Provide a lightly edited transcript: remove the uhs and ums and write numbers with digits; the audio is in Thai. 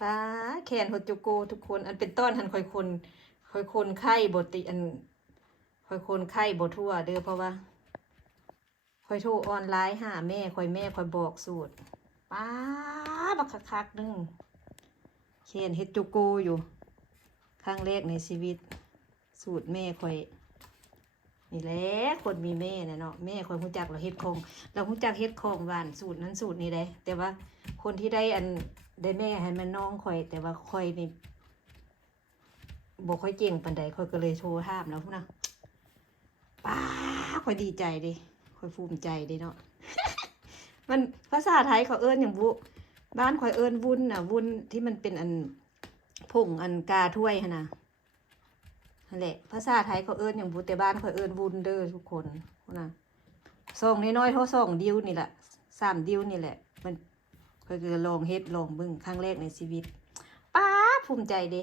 ป้าแขนหดจุโกทุกคนอันเป็นต้อนหันคอยคนไข้บติอันคอยคนไข้บทั่วเด้อเพราะว่าคอยโทรออนไลน์หาแม่คอยบอกสูตรป้าบักคักนึงแขนเฮ็ดจุโกอยู่ครั้งแรกในชีวิตสูตรแม่คอยนี่แหละคนมีแม่เนี่ยเนาะแม่คอยรู้จักเราเฮ็ดของเรารู้จักเฮ็ดของหวานสูตรนั้นสูตรนี้ได้แต่ว่าคนที่ได้อันได้แม่ให้มันน้องคอยแต่ว่าคอยนี่บอกค่อยเก่งปานใดคอยก็เลยโทรห้ามแล้วพุ่นนะป้าคอยดีใจดิคอยภูมิใจดิเนาะ มันภาษาไทยเขาเอิ้นอย่างบุบ้านคอยเอิ้นวุ้นน่ะวุ้นที่มันเป็นอันผงอันกาถ้วยหั่นน่ะนั่นแหละภาษาไทยเขาเอิ้นอย่างบุแต่บ้านคอยเอิ้นวุ้นเด้อทุกคนนะซองน้อยๆเท่าซองดิ้วนี่แหละ3 ดิ้วนี่แหละมันคอยก็ลองเฮ็ดลองเบิ่งครั้งแรกในชีวิตป้าภูมิใจเด้